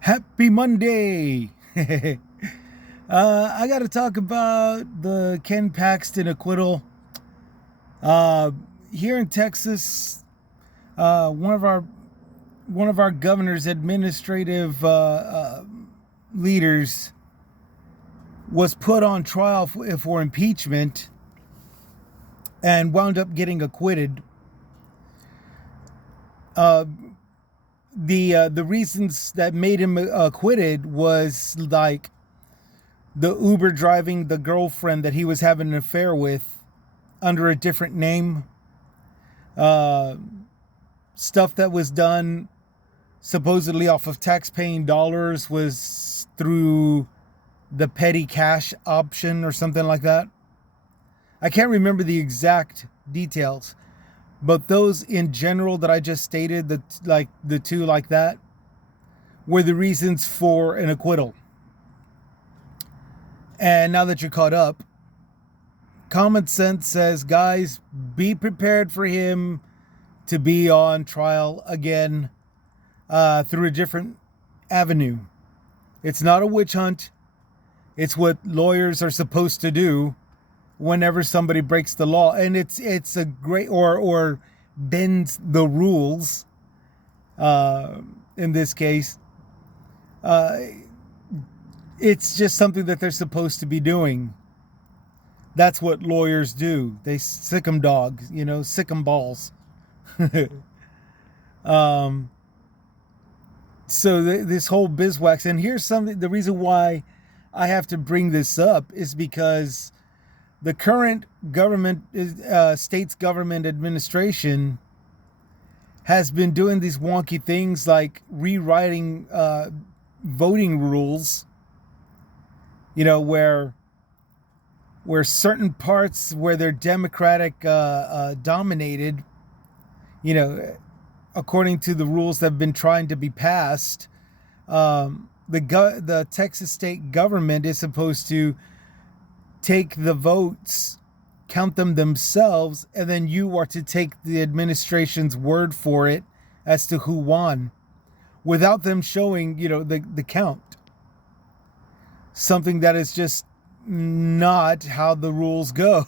Happy Monday! I got to talk about the Ken Paxton acquittal. Uh, Here in Texas, one of our governor's administrative leaders was put on trial for impeachment and wound up getting acquitted. Uh, the reasons that made him acquitted was like the Uber driving the girlfriend that he was having an affair with under a different name, uh, stuff that was done supposedly off of tax-paying dollars was through the petty cash option or something like that. I can't remember the exact details, but those in general that I just stated, that like the two like that, were the reasons for an acquittal. And now that you're caught up, common sense says, guys, be prepared for him to be on trial again through a different avenue. It's not a witch hunt. It's what lawyers are supposed to do whenever somebody breaks the law, and it's a great or bends the rules. In this case, uh, it's just something that they're supposed to be doing. That's what lawyers do. They sick 'em dogs, sick 'em balls. um, so this whole bizwax, and here's something. The reason why I have to bring this up is because the current government, state's government administration, has been doing these wonky things like rewriting voting rules. Where certain parts where they're Democratic dominated, according to the rules that have been trying to be passed, the Texas state government is supposed to take the votes, count them themselves, and then you are to take the administration's word for it as to who won, without them showing, the count. Something that is just not how the rules go.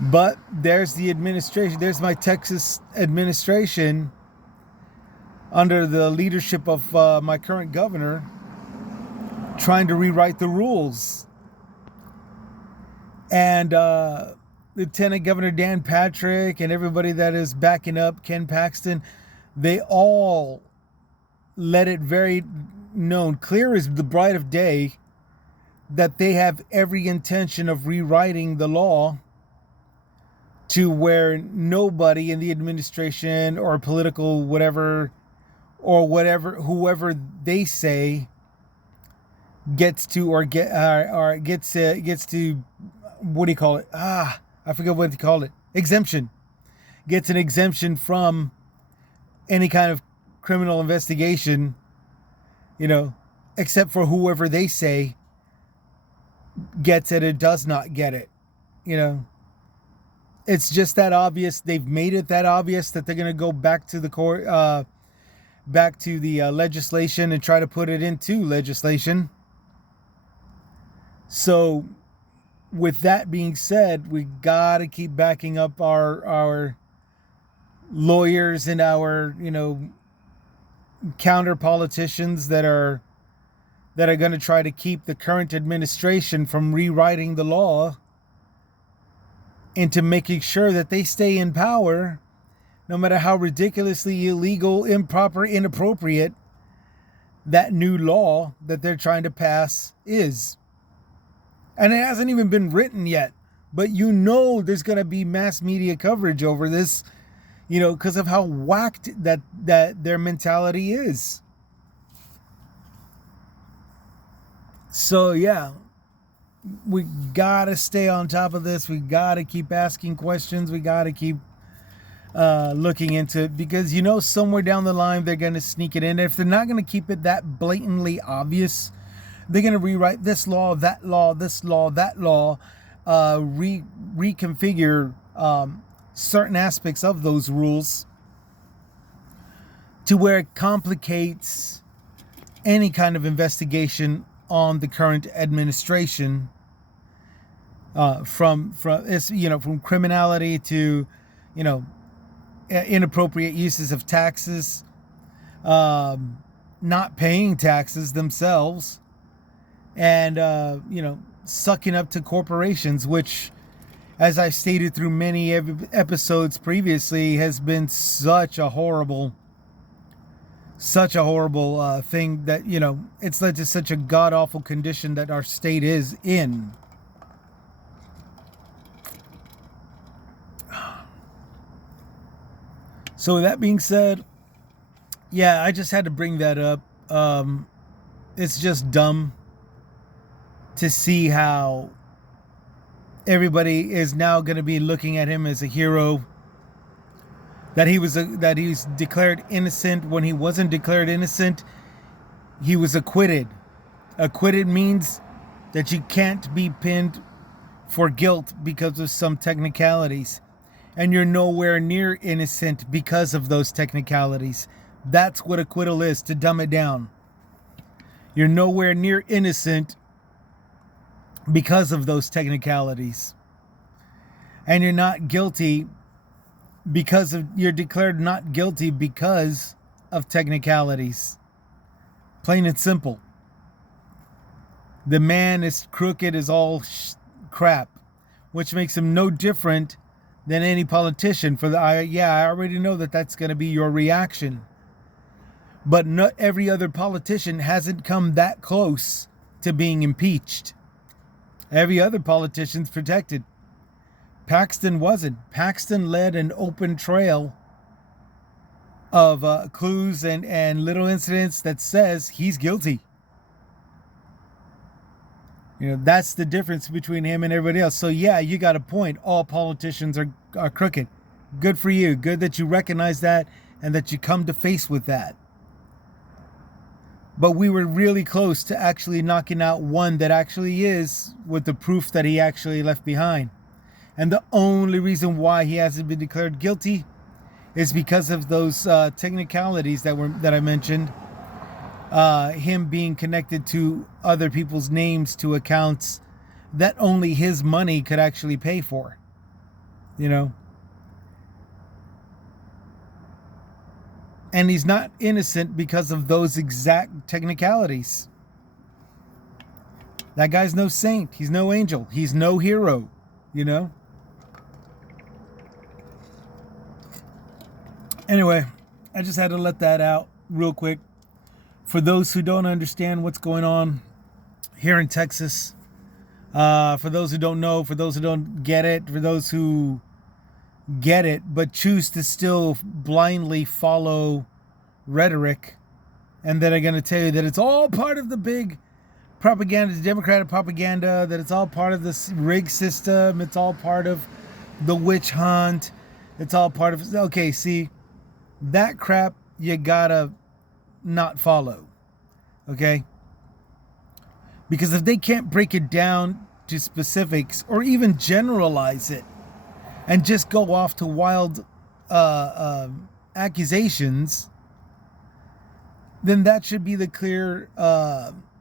But there's the administration. There's my Texas administration under the leadership of my current governor trying to rewrite the rules. And Lieutenant Governor Dan Patrick and everybody that is backing up Ken Paxton, they all let it very known, clear as the bright of day, that they have every intention of rewriting the law to where nobody in the administration or political whatever, whoever they say gets to what do you call it? I forget what they call it. Exemption. Gets an exemption from any kind of criminal investigation, except for whoever they say gets it and does not get it. It's just that obvious. They've made it that obvious that they're going to go back to the court, back to the legislation and try to put it into legislation. So, with that being said, we got to keep backing up our lawyers and our, counter politicians that are going to try to keep the current administration from rewriting the law into making sure that they stay in power, no matter how ridiculously illegal, improper, inappropriate that new law that they're trying to pass is. And it hasn't even been written yet, but there's going to be mass media coverage over this, because of how whacked that their mentality is. So yeah, we gotta stay on top of this. We gotta keep asking questions. We gotta keep looking into it, because somewhere down the line they're gonna sneak it in. If they're not gonna keep it that blatantly obvious, they're gonna rewrite this law, that law, this law, that law, reconfigure certain aspects of those rules to where it complicates any kind of investigation on the current administration, from criminality to, inappropriate uses of taxes, not paying taxes themselves, and sucking up to corporations, which, as I stated through many episodes previously, has been such a horrible thing that, it's led to such a god-awful condition that our state is in. So with that being said, yeah, I just had to bring that up. It's just dumb to see how everybody is now going to be looking at him as a hero. That he's declared innocent when he wasn't declared innocent. He was acquitted. Acquitted means that you can't be pinned for guilt because of some technicalities. And you're nowhere near innocent because of those technicalities. That's what acquittal is, to dumb it down. You're nowhere near innocent because of those technicalities. And you're not guilty you're declared not guilty because of technicalities. Plain and simple. The man is crooked as all crap, which makes him no different than any politician. I already know that that's going to be your reaction. But not every other politician hasn't come that close to being impeached. Every other politician's protected. Paxton wasn't. Paxton led an open trail of clues and little incidents that says he's guilty. That's the difference between him and everybody else. So yeah, you got a point. All politicians are crooked. Good for you. Good that you recognize that and that you come to face with that. But we were really close to actually knocking out one that actually is, with the proof that he actually left behind. And the only reason why he hasn't been declared guilty is because of those technicalities that I mentioned. Him being connected to other people's names to accounts that only his money could actually pay for. And he's not innocent because of those exact technicalities. That guy's no saint. He's no angel. He's no hero. Anyway, I just had to let that out real quick. For those who don't understand what's going on here in Texas, for those who don't know, for those who don't get it, for those who get it but choose to still blindly follow rhetoric, and then I'm going to tell you that it's all part of the big propaganda, the Democratic propaganda, that it's all part of this rig system, it's all part of the witch hunt, it's all part of... Okay, see, that crap you gotta not follow, okay? Because if they can't break it down to specifics or even generalize it and just go off to wild accusations, then that should be the clear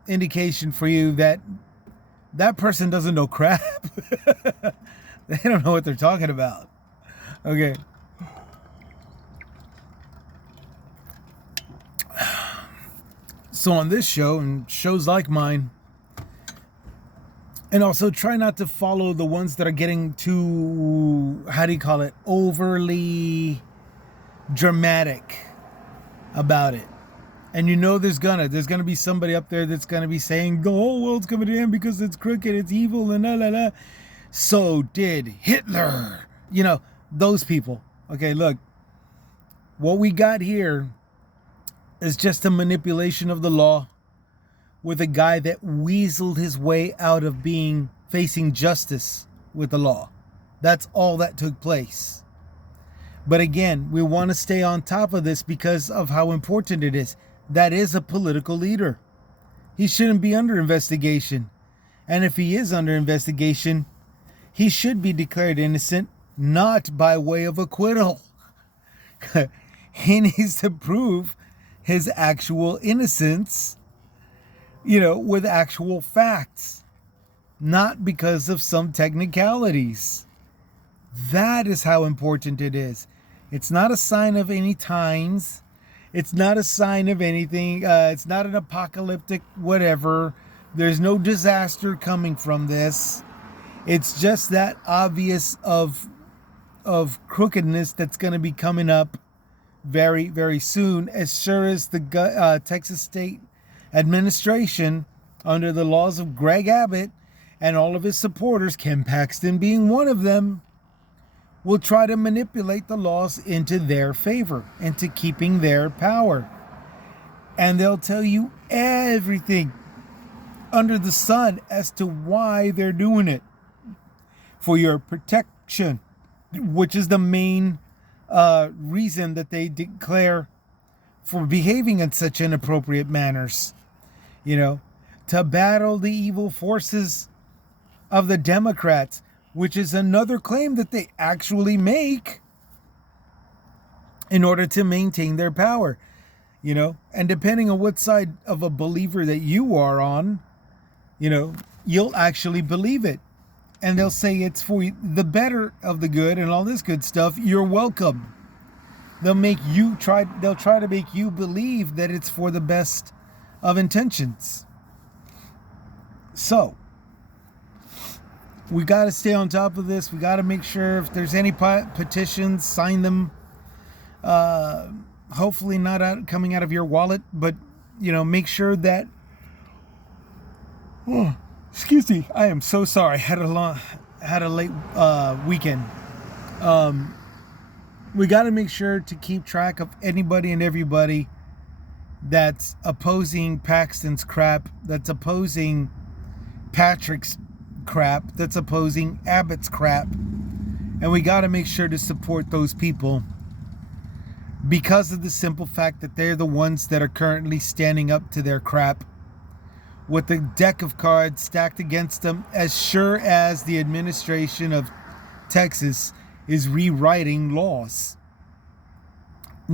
indication for you that that person doesn't know crap. They don't know what they're talking about. Okay. So on this show and shows like mine, and also try not to follow the ones that are getting too, overly dramatic about it. And there's gonna be somebody up there that's gonna be saying the whole world's coming to end because it's crooked, it's evil, and la la la. So did Hitler. Those people. Okay, look, what we got here is just a manipulation of the law with a guy that weaseled his way out of facing justice with the law. That's all that took place. But again, we want to stay on top of this because of how important it is. That is a political leader. He shouldn't be under investigation. And if he is under investigation, he should be declared innocent, not by way of acquittal. He needs to prove his actual innocence, with actual facts, not because of some technicalities. That is how important it is. It's not a sign of any times. It's not a sign of anything. It's not an apocalyptic whatever. There's no disaster coming from this. It's just that obvious of crookedness that's going to be coming up very, very soon, as sure as the Texas State administration, under the laws of Greg Abbott and all of his supporters, Ken Paxton being one of them, will try to manipulate the laws into their favor, into keeping their power. And they'll tell you everything under the sun as to why they're doing it. For your protection, which is the main reason that they declare for behaving in such inappropriate manners. To battle the evil forces of the Democrats, which is another claim that they actually make in order to maintain their power. And depending on what side of a believer that you are on, you'll actually believe it. And they'll say it's for the better of the good and all this good stuff. You're welcome. They'll try to make you believe that it's for the best of intentions. So, we got to stay on top of this. We got to make sure if there's any petitions, sign them. Hopefully not coming out of your wallet, but, make sure that... Oh, excuse me. I am so sorry. Had a late weekend. We got to make sure to keep track of anybody and everybody that's opposing Paxton's crap, that's opposing Patrick's crap, that's opposing Abbott's crap. And we got to make sure to support those people because of the simple fact that they're the ones that are currently standing up to their crap with the deck of cards stacked against them, as sure as the administration of Texas is rewriting laws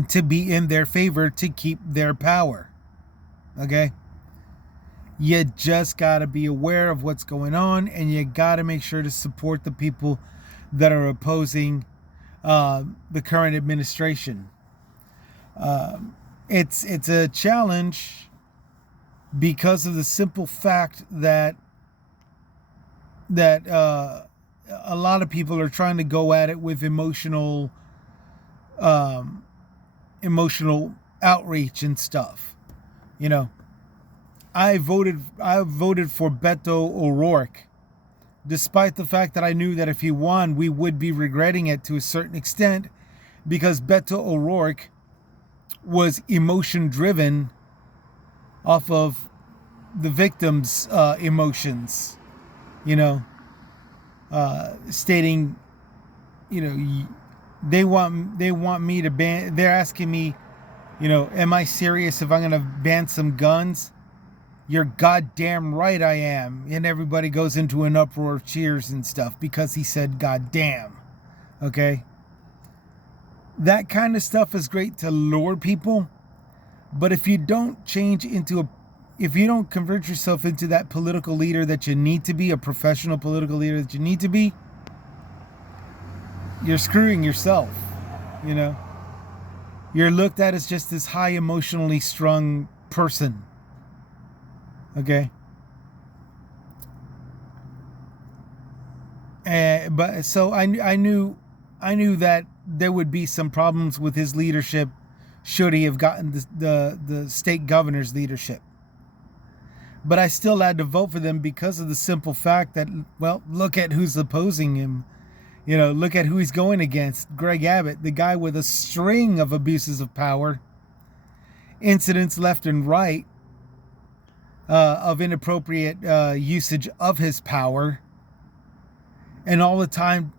to be in their favor to keep their power. Okay? You just got to be aware of what's going on, and you got to make sure to support the people that are opposing the current administration. It's a challenge because of the simple fact that a lot of people are trying to go at it with emotional outreach and stuff. I voted for Beto O'Rourke, despite the fact that I knew that if he won, we would be regretting it to a certain extent, because Beto O'Rourke was emotion driven off of the victim's emotions, stating, they want me to ban. They're asking me, am I serious if I'm going to ban some guns? You're goddamn right I am. And everybody goes into an uproar of cheers and stuff because he said goddamn. Okay? That kind of stuff is great to lure people. But if you don't if you don't convert yourself into that political leader that you need to be, a professional political leader that you need to be, you're screwing yourself. You're looked at as just this high emotionally strung person. Okay? But so I knew that there would be some problems with his leadership should he have gotten the state governor's leadership. But I still had to vote for them because of the simple fact that, well, look at who's opposing him. Look at who he's going against. Greg Abbott, the guy with a string of abuses of power, incidents left and right of inappropriate usage of his power, and all the time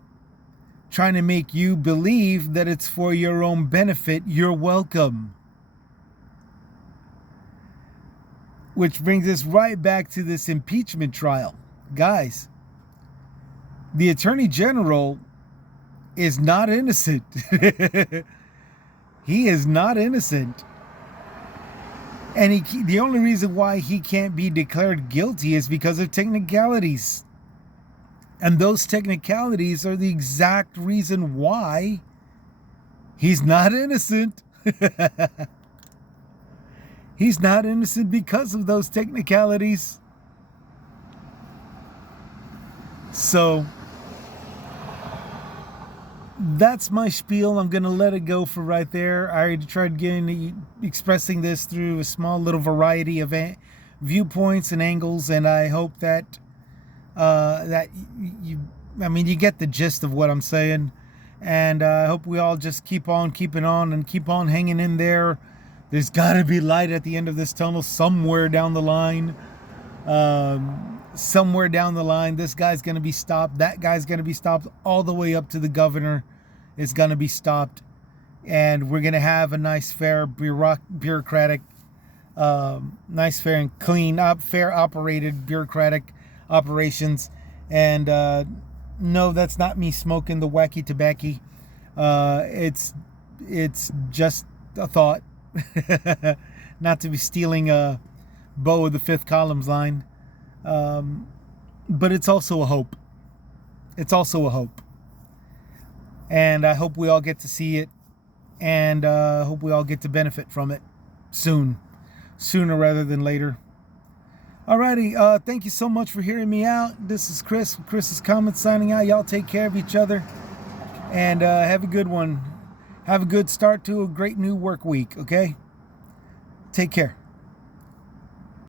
trying to make you believe that it's for your own benefit. You're welcome. Which brings us right back to this impeachment trial. Guys, the Attorney General is not innocent. He is not innocent. And the only reason why he can't be declared guilty is because of technicalities. And those technicalities are the exact reason why he's not innocent. He's not innocent because of those technicalities. So that's my spiel. I'm going to let it go for right there. I already tried expressing this through a small little variety of viewpoints and angles, and I hope that you get the gist of what I'm saying. And I hope we all just keep on keeping on and keep on hanging in there. There's got to be light at the end of this tunnel somewhere down the line. Somewhere down the line, this guy's going to be stopped. That guy's going to be stopped. All the way up to the governor is going to be stopped. And we're going to have a nice, fair, bureaucratic, nice, fair, and clean, fair operated bureaucratic operations. And no, that's not me smoking the wacky tobacco. It's just a thought. Not to be stealing a Beau of the Fifth Columns line. But it's also a hope. It's also a hope. And I hope we all get to see it. And I hope we all get to benefit from it soon. Sooner rather than later. Alrighty, thank you so much for hearing me out. This is Chris with Chris's Comments signing out. Y'all take care of each other. And have a good one. Have a good start to a great new work week, okay? Take care.